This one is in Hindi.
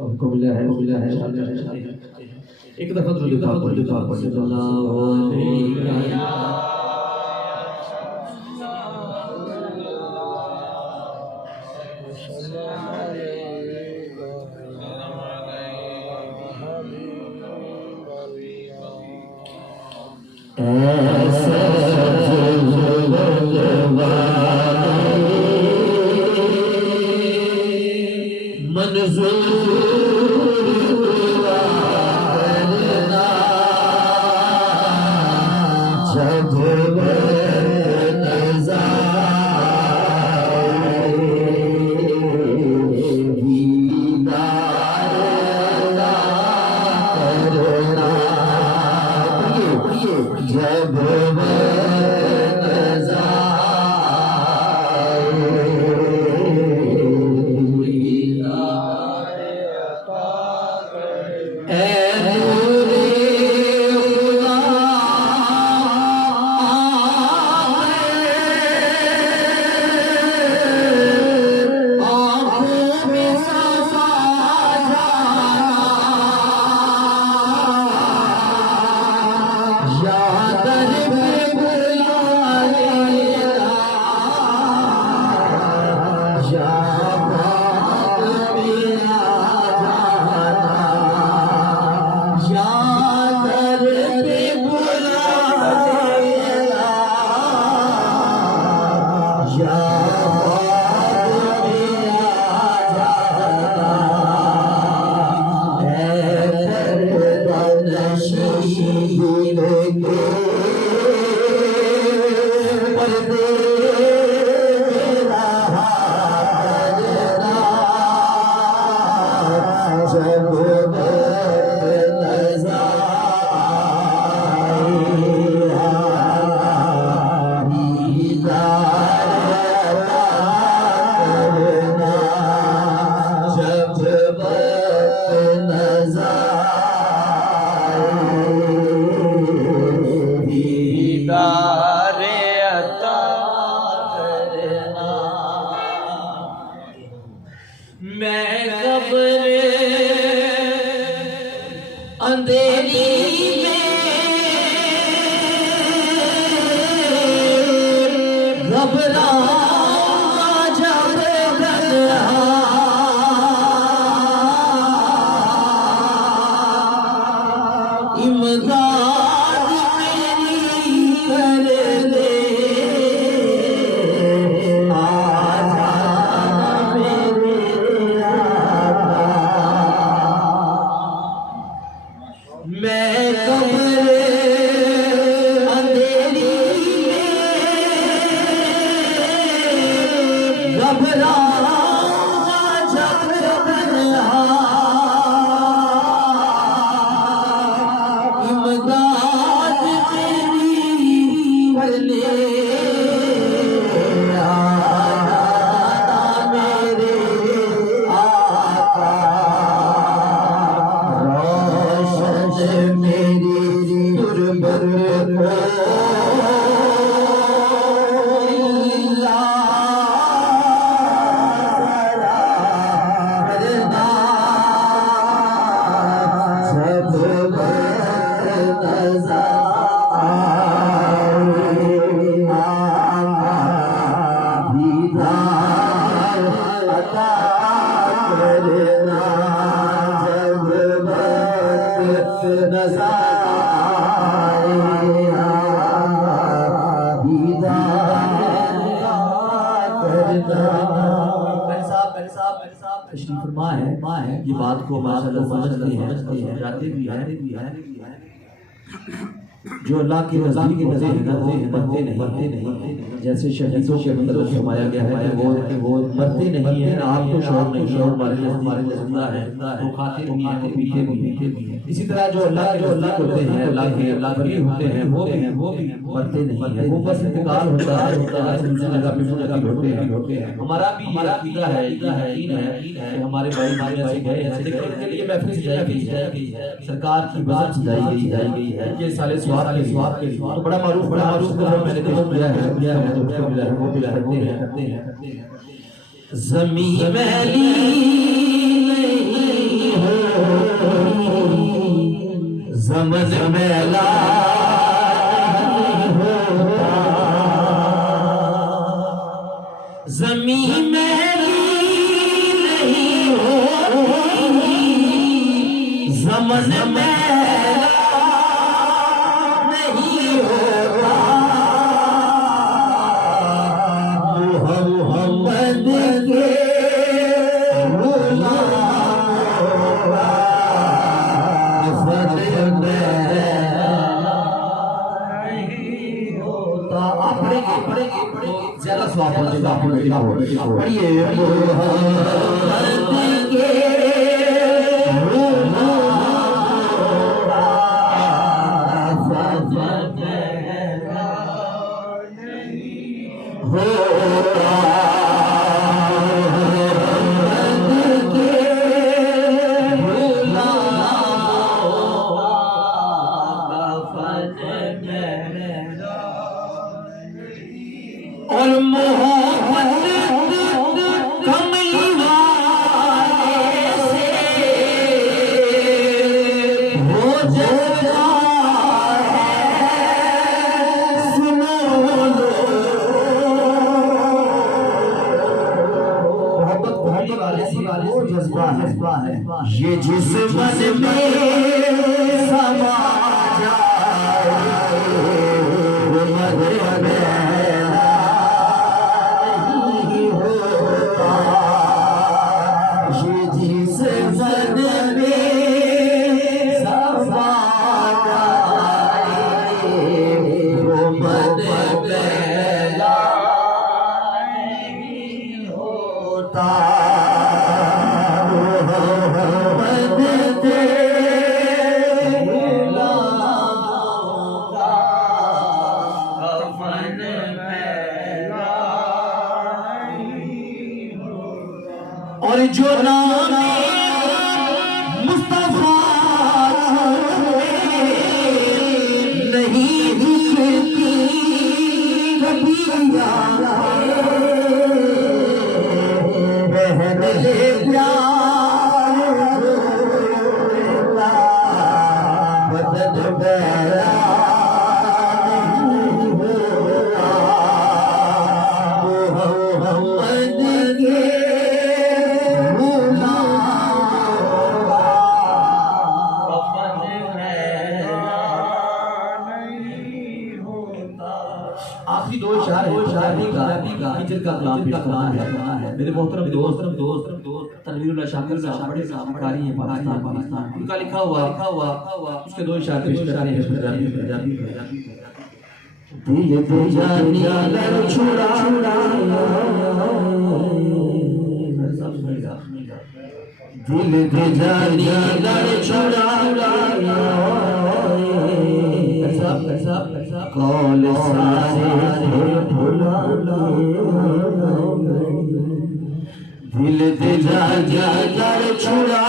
हमको मिला है एक दफा दुरूद पाक पढ़िए सल्लल्लाहु अलैहि ये बात को माशाअल्लाह समझती है जाते भी है जो अल्लाह की रज़ा की वजह है ना वो मरते नहीं जैसे शहीदों के मतलब फरमाया गया है कि वो मरते नहीं है आप तो शौक नहीं शौक हमारे जिंदा है वो खाते नहीं है पीते भी है इसी तरह जो अल्लाह होते हैं अल्लाह के होते हैं वो भी मरते नहीं है वो बस इंतकाल होता है दूसरी जगह पे होते हैं हमारा भी ये अकीदा है यकीन है हमारे भाई ऐसे गए हैं लेकिन इनके लिए महफिल सजाई गई है सरकार की बजट सजाई गई है ये साले स्वाद के तो बड़ा मारूफ मैंने देखा किया है वो भी करते हैं जमीन महली ज़मन में नहीं होता मोहम्मद के ज्यादा स्वाब पढ़िए और मोहब्बत कमली वाले से हो जाता है सुनो लो मोहब्बत कमली वाले से वो जज्बा है ये जिस मन में समा जाए वो मदद और जो नाम मुस्तफा नहीं दिखती कभी बहने प्यार बदन बहरा आखिरी दो इशारे का हिजर का कलाम है मेरे मोहतरम दोस्त तनवीरुल्लाह शाकिर साहब बड़े कारी हैं पाकिस्तान उनका लिखा हुआ उसके दो इशारे पेश करने हैं पंजाबी दिल दे जानी लड़ छुड़ा दिल दे जानी लड़ छुड़ा कौल सारे भुला दिल दे जानी लड़ छुड़ा